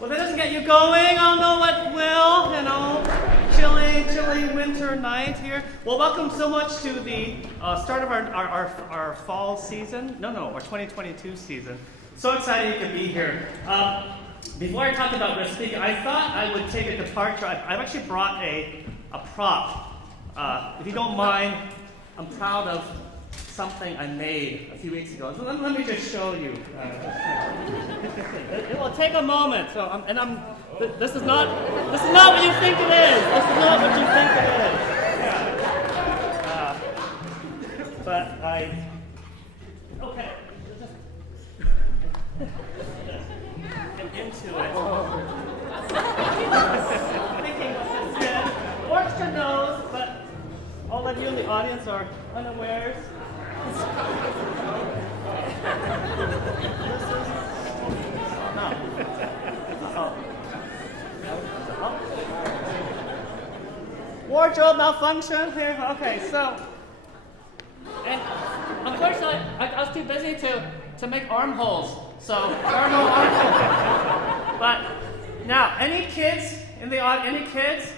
Well, that doesn't get you going. I don't know what will, chilly winter night here. Well, welcome so much to the start of our fall season. Our 2022 season. So excited you could be here. Before I talk about this speaking, I thought I would take a departure. I've actually brought a prop. If you don't mind, I'm proud of something I made a few weeks ago. So let me just show you. It will take a moment. So this is not what you think it is. This is not what you think it is. Yeah. Okay. Get into it. Thinking what this is. Orchestra knows, but all of you in the audience are unawares. Wardrobe malfunction here. Okay, so, and unfortunately, I was too busy to make armholes, so there are no armholes. But now, any kids in the audience? Any kids?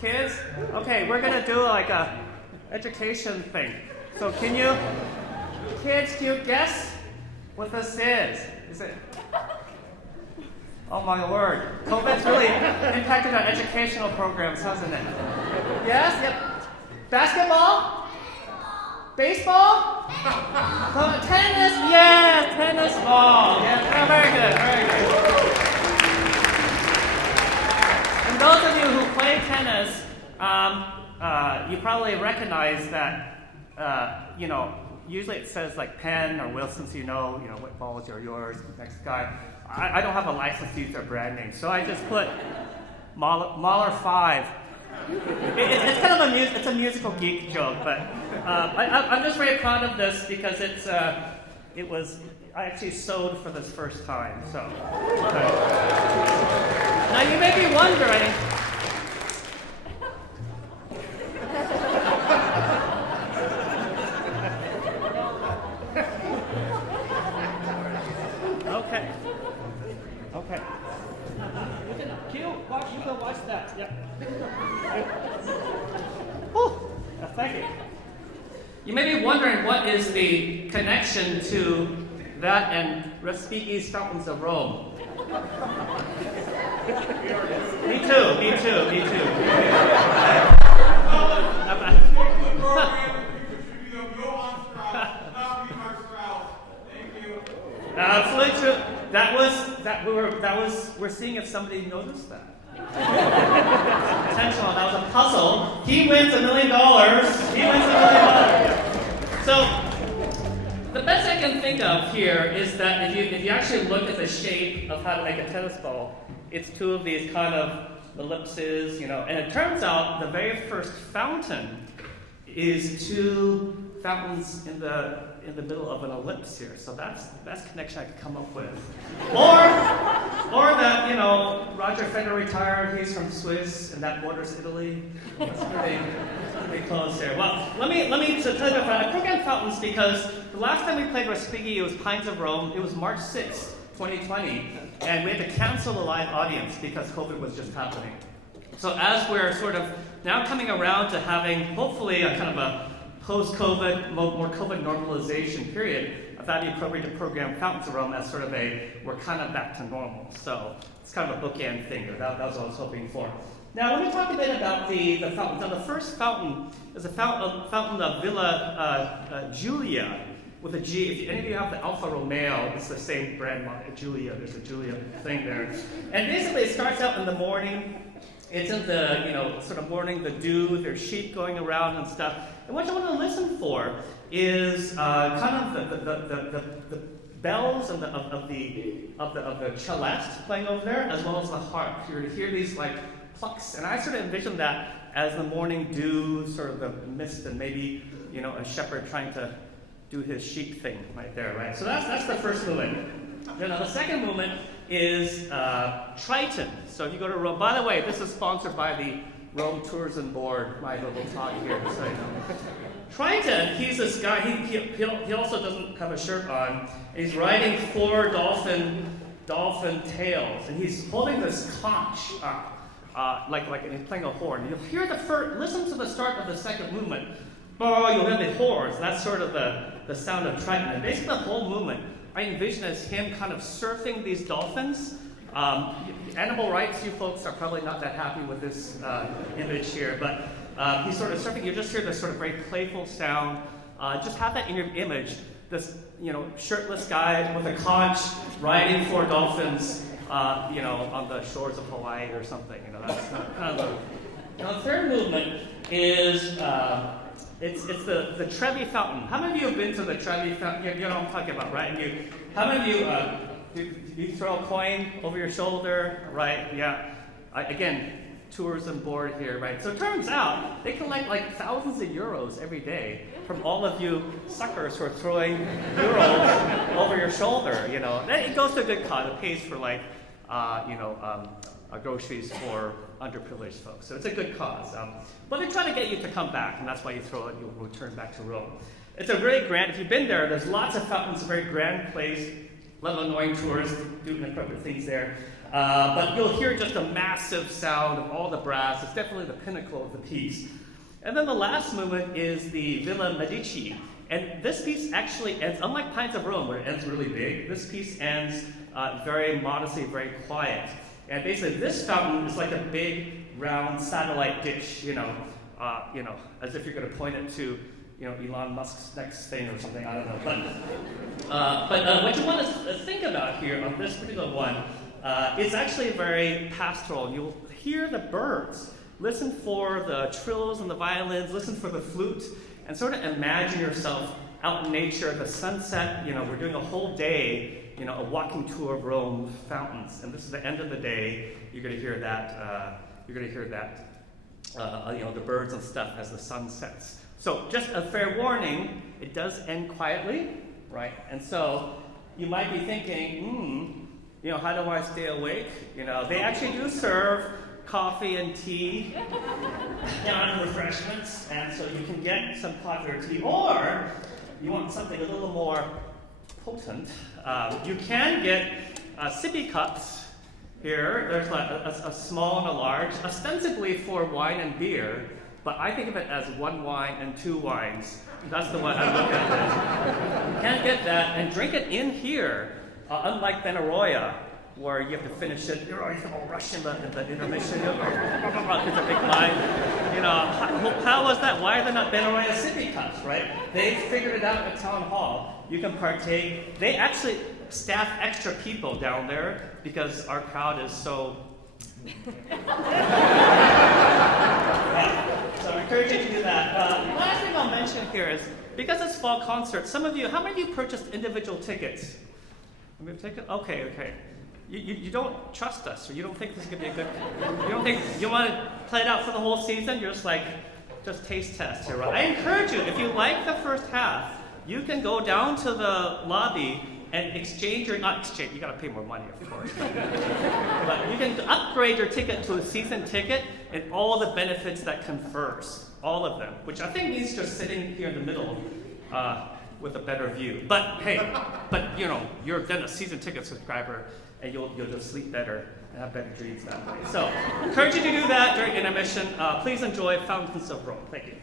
Kids? Okay, we're gonna do like a education thing. So can you guess what this is? Is it? Oh my word. COVID's really impacted our educational programs, hasn't it? Yes? Yep. Basketball? Baseball? Tennis? Yes, tennis ball. Yes. Oh, very good, very good. And those of you who play tennis, you probably recognize that usually it says like Penn or Wilson, so you know what balls are yours. Next guy. I don't have a license to use their brand name, so I just put Mahler 5. It's kind of a musical geek joke, but I'm just very proud of this because I actually sewed for this first time. So now you may be wondering. Okay. You can watch that. Yeah. Thank you. You may be wondering what is the connection to that and Respighi's Fountains of Rome. Me too. Absolutely true. We're seeing if somebody noticed that. Intentional. That was a puzzle. He wins $1 million. So the best I can think of here is that if you actually look at the shape of how to make a tennis ball, it's two of these kind of ellipses, and it turns out the very first fountain is two fountains in the middle of an ellipse here. So that's the best connection I could come up with. Or that, Roger Federer retired, he's from Swiss, and that borders Italy. That's pretty close there. Well, let me tell you about I programmed fountains because the last time we played Respighi, it was Pines of Rome. It was March 6th, 2020, and we had to cancel the live audience because COVID was just happening. So as we're sort of now coming around to having, hopefully, a kind of a post-COVID, more COVID normalization period, I thought it'd be appropriate to program Fountains of Rome as sort of we're kind of back to normal. So it's kind of a bookend thing. That was what I was hoping for. Now, let me talk a bit about the fountains. Now, the first fountain is a fountain of Villa Giulia with a G. If any of you have the Alfa Romeo, it's the same brand, Giulia. There's a Giulia thing there. And basically, it starts out in the morning. It's in the, sort of morning, the dew, there's sheep going around and stuff. And what you want to listen for is kind of the bells of the celeste playing over there, as well as the harp. You're to hear these like plucks, and I sort of envision that as the morning dew, sort of the mist, and maybe a shepherd trying to do his sheep thing right there, right? So that's the first movement. Then the second movement is Triton. So if you go to Rome, by the way, this is sponsored by the Rome Tourism Board, my little talk here, so you know. Triton, he's this guy, he also doesn't have a shirt on. He's riding 4 dolphin dolphin tails, and he's holding this conch up, like he's playing a horn. And you'll hear listen to the start of the second movement. Oh, you'll hear the horns. That's sort of the sound of Triton. And basically the whole movement, I envision as him kind of surfing these dolphins. Animal rights, you folks are probably not that happy with this image here, but he's sort of surfing. You just hear this sort of very playful sound. Just have that in your image. This, shirtless guy with a conch riding 4 dolphins, on the shores of Hawaii or something. That's kind of Now, the third movement is it's the Trevi Fountain. How many of you have been to the Trevi Fountain? You know what I'm talking about, right? And how many of you do you throw a coin over your shoulder, right? Yeah. Again, tourism board here, right? So it turns out they collect like thousands of euros every day from all of you suckers who are throwing euros over your shoulder. It goes to a good cause. It pays for groceries for underprivileged folks. So it's a good cause. But they're trying to get you to come back, and that's why you throw it. You'll return back to Rome. It's a very grand. If you've been there, there's lots of fountains. A very grand place. Little annoying tourists do inappropriate things there. But you'll hear just a massive sound of all the brass. It's definitely the pinnacle of the piece. And then the last movement is the Villa Medici. And this piece actually ends, unlike Pines of Rome, where it ends really big, this piece ends very modestly, very quiet. And basically this fountain is like a big, round satellite dish, as if you're going to point it to Elon Musk's next thing or something, I don't know. But what you want to think about here on this particular one, it's actually very pastoral. You'll hear the birds. Listen for the trills and the violins. Listen for the flute. And sort of imagine yourself out in nature, the sunset. We're doing a whole day, a walking tour of Rome fountains. And this is the end of the day. You're going to hear that. The birds and stuff as the sun sets. So just a fair warning, it does end quietly, right? And so you might be thinking, how do I stay awake? They actually do serve coffee and tea and refreshments, and so you can get some coffee or tea, or you want something a little more potent. You can get sippy cups here. There's a small and a large, ostensibly for wine and beer. But I think of it as 1 wine and 2 wines. That's the one I look at. You can't get that and drink it in here, unlike Benaroya, where you have to finish it. You're always all rushing the intermission. It's a big line. How was that? Why are there not Benaroya sippy cups, right? They figured it out at Town Hall. You can partake. They actually staff extra people down there because our crowd is so... So I encourage you to do that. Last thing I'll mention here is, because it's fall concert, how many of you purchased individual tickets? Okay. You don't trust us, or you don't think this is going to be a good... You don't think you want to play it out for the whole season? You're just taste test here, right? I encourage you, if you like the first half, you can go down to the lobby and you gotta pay more money, of course. But you can upgrade your ticket to a season ticket and all the benefits that confers, all of them, which I think means just sitting here in the middle with a better view. But hey, you're then a season ticket subscriber and you'll just sleep better and have better dreams that way. So, encourage you to do that during intermission. Please enjoy Fountains of Rome. Thank you.